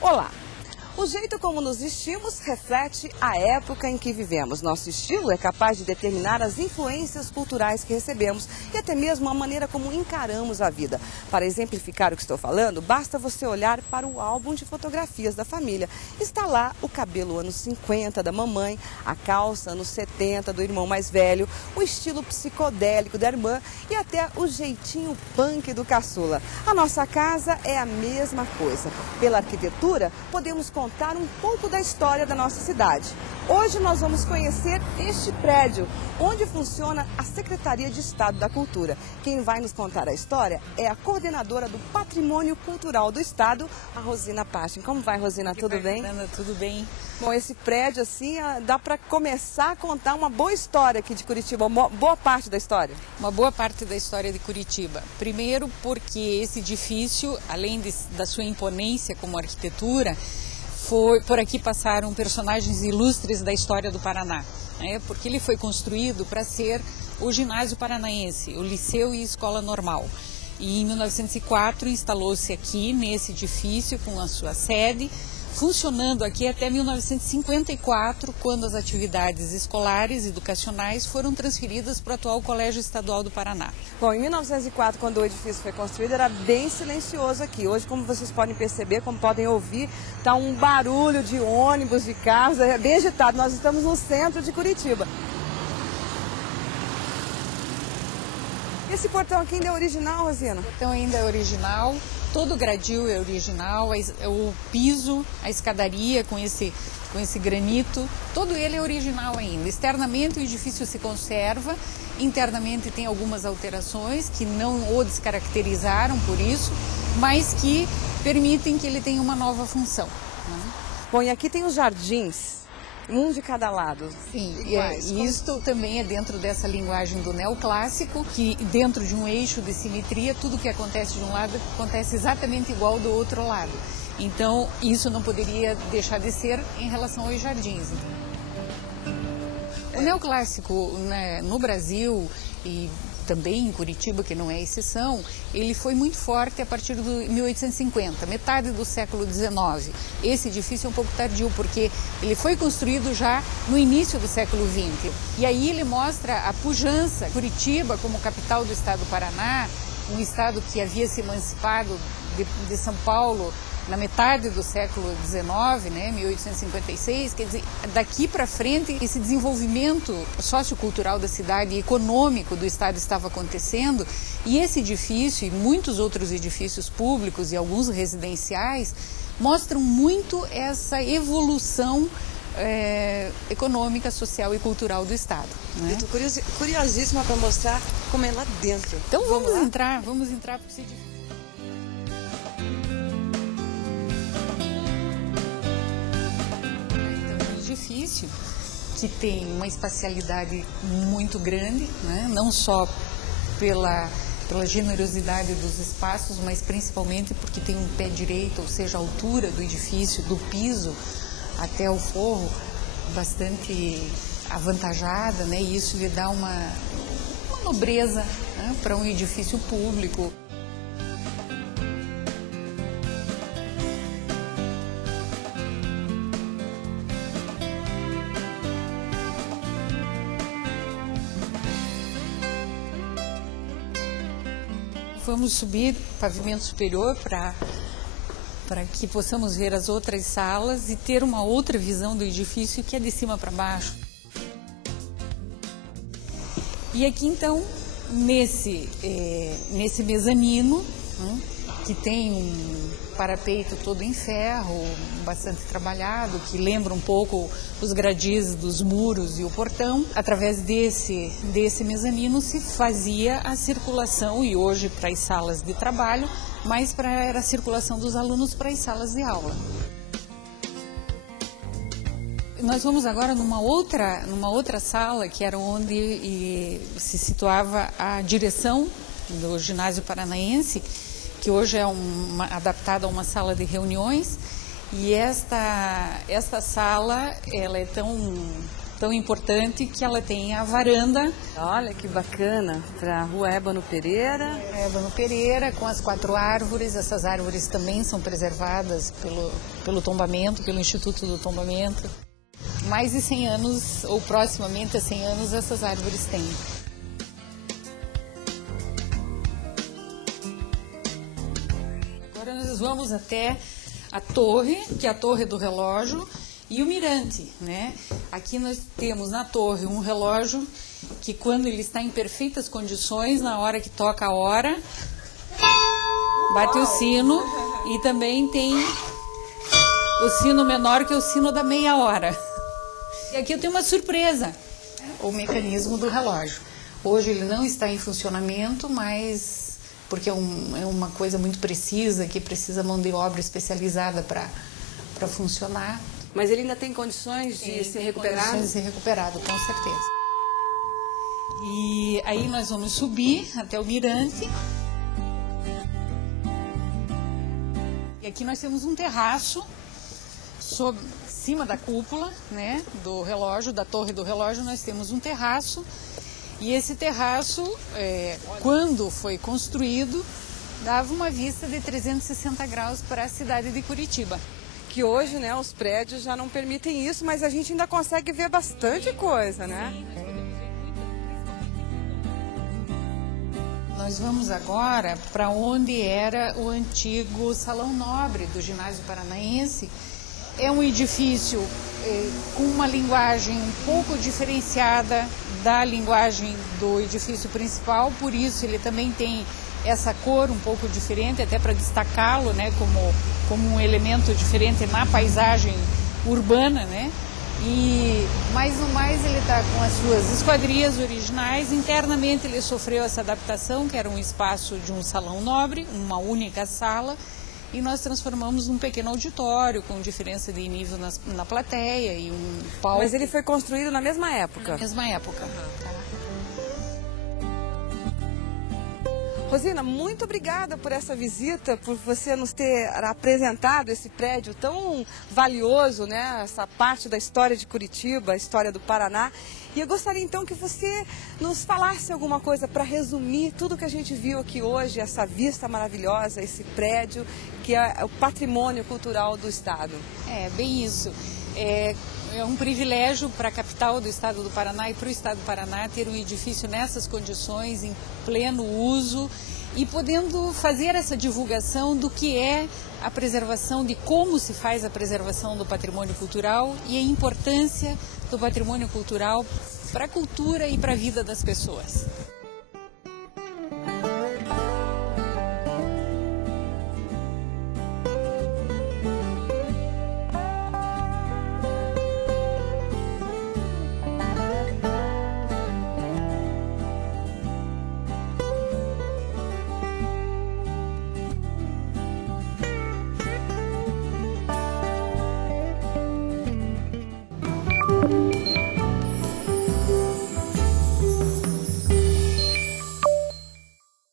Olá! O jeito como nos vestimos reflete a época em que vivemos. Nosso estilo é capaz de determinar as influências culturais que recebemos e até mesmo a maneira como encaramos a vida. Para exemplificar o que estou falando, basta você olhar para o álbum de fotografias da família. Está lá o cabelo anos 50 da mamãe, a calça anos 70 do irmão mais velho, o estilo psicodélico da irmã e até o jeitinho punk do caçula. A nossa casa é a mesma coisa. Pela arquitetura, podemos contar um pouco da história da nossa cidade. Hoje nós vamos conhecer este prédio, onde funciona a Secretaria de Estado da Cultura. Quem vai nos contar a história é a coordenadora do Patrimônio Cultural do Estado, a Rosina Pachin. Como vai, Rosina? Tudo bem? Tudo bem. Bom, esse prédio, assim, dá para começar a contar uma boa história aqui de Curitiba, uma boa parte da história. Uma boa parte da história de Curitiba. Primeiro porque esse edifício, além da sua imponência como arquitetura, por aqui passaram personagens ilustres da história do Paraná, né? Porque ele foi construído para ser o ginásio paranaense, o liceu e escola normal. E em 1904 instalou-se aqui nesse edifício com a sua sede, funcionando aqui até 1954, quando as atividades escolares e educacionais foram transferidas para o atual Colégio Estadual do Paraná. Bom, em 1904, quando o edifício foi construído, era bem silencioso aqui. Hoje, como vocês podem perceber, como podem ouvir, está um barulho de ônibus, de carros, é bem agitado. Nós estamos no centro de Curitiba. Esse portão aqui ainda é original, Rosina? O portão ainda é original. Todo o gradil é original, o piso, a escadaria com esse granito, todo ele é original ainda. Externamente o edifício se conserva, internamente tem algumas alterações que não o descaracterizaram por isso, mas que permitem que ele tenha uma nova função, né? Bom, e aqui tem os jardins. Um de cada lado. Sim, e isto também é dentro dessa linguagem do neoclássico, que dentro de um eixo de simetria, tudo que acontece de um lado acontece exatamente igual do outro lado. Então, isso não poderia deixar de ser em relação aos jardins. O neoclássico, né, no Brasil e também em Curitiba, que não é exceção, ele foi muito forte a partir de 1850, metade do século XIX. Esse edifício é um pouco tardio, porque ele foi construído já no início do século XX. E aí ele mostra a pujança. Curitiba, como capital do estado do Paraná, um estado que havia se emancipado de São Paulo na metade do século XIX, né, 1856, quer dizer, daqui para frente esse desenvolvimento sociocultural da cidade e econômico do estado estava acontecendo, e esse edifício e muitos outros edifícios públicos e alguns residenciais mostram muito essa evolução econômica, social e cultural do estado, né? Eu estou curiosíssima para mostrar como é lá dentro. Então vamos entrar para esse edifício. Edifício que tem uma espacialidade muito grande, né? Não só pela generosidade dos espaços, mas principalmente porque tem um pé direito, ou seja, a altura do edifício, do piso até o forro, bastante avantajada, né? E isso lhe dá uma nobreza, né, para um edifício público. Vamos subir pavimento superior para que possamos ver as outras salas e ter uma outra visão do edifício que é de cima para baixo. E aqui então, nesse mezanino, né, que tem um parapeito todo em ferro, bastante trabalhado, que lembra um pouco os gradis dos muros e o portão. Através desse mezanino se fazia a circulação, e hoje para as salas de trabalho, mas para a circulação dos alunos para as salas de aula. Nós vamos agora numa outra sala, que era onde se situava a direção do ginásio paranaense, que hoje é adaptada a uma sala de reuniões, e esta sala ela é tão tão importante que ela tem a varanda. Olha que bacana, para a Rua Ébano Pereira. Ébano Pereira, com as 4 árvores. Essas árvores também são preservadas pelo tombamento, pelo Instituto do Tombamento. Mais de 100 anos, ou proximamente a 100 anos, essas árvores têm. Agora nós vamos até a torre, que é a Torre do Relógio, e o mirante, né? Aqui nós temos na torre um relógio que, quando ele está em perfeitas condições, na hora que toca a hora, bate o sino, e também tem o sino menor, que é o sino da meia hora. E aqui eu tenho uma surpresa, o mecanismo do relógio. Hoje ele não está em funcionamento, mas porque é uma coisa muito precisa, que precisa mão de obra especializada para funcionar. Mas ele ainda tem condições de ser recuperado? Condições de ser recuperado, com certeza. E aí nós vamos subir até o mirante. E aqui nós temos um terraço cima da cúpula, né, do relógio, da torre do relógio. Nós temos um terraço. E esse terraço, quando foi construído, dava uma vista de 360 graus para a cidade de Curitiba. Que hoje, né, os prédios já não permitem isso, mas a gente ainda consegue ver bastante coisa, né? Nós vamos agora para onde era o antigo Salão Nobre do Ginásio Paranaense. É um edifício com uma linguagem um pouco diferenciada da linguagem do edifício principal, por isso ele também tem essa cor um pouco diferente, até para destacá-lo, né, como um elemento diferente na paisagem urbana, né? E mais no mais ele está com as suas esquadrias originais. Internamente ele sofreu essa adaptação, que era um espaço de um salão nobre, uma única sala, e nós transformamos num pequeno auditório com diferença de nível na plateia e um palco. Mas ele foi construído na mesma época? Na mesma época. Rosina, muito obrigada por essa visita, por você nos ter apresentado esse prédio tão valioso, né? Essa parte da história de Curitiba, a história do Paraná. E eu gostaria então que você nos falasse alguma coisa para resumir tudo que a gente viu aqui hoje, essa vista maravilhosa, esse prédio, que é o patrimônio cultural do Estado. É, bem isso. É um privilégio para a capital do Estado do Paraná e para o Estado do Paraná ter um edifício nessas condições, em pleno uso, e podendo fazer essa divulgação do que é a preservação, de como se faz a preservação do patrimônio cultural e a importância do patrimônio cultural para a cultura e para a vida das pessoas.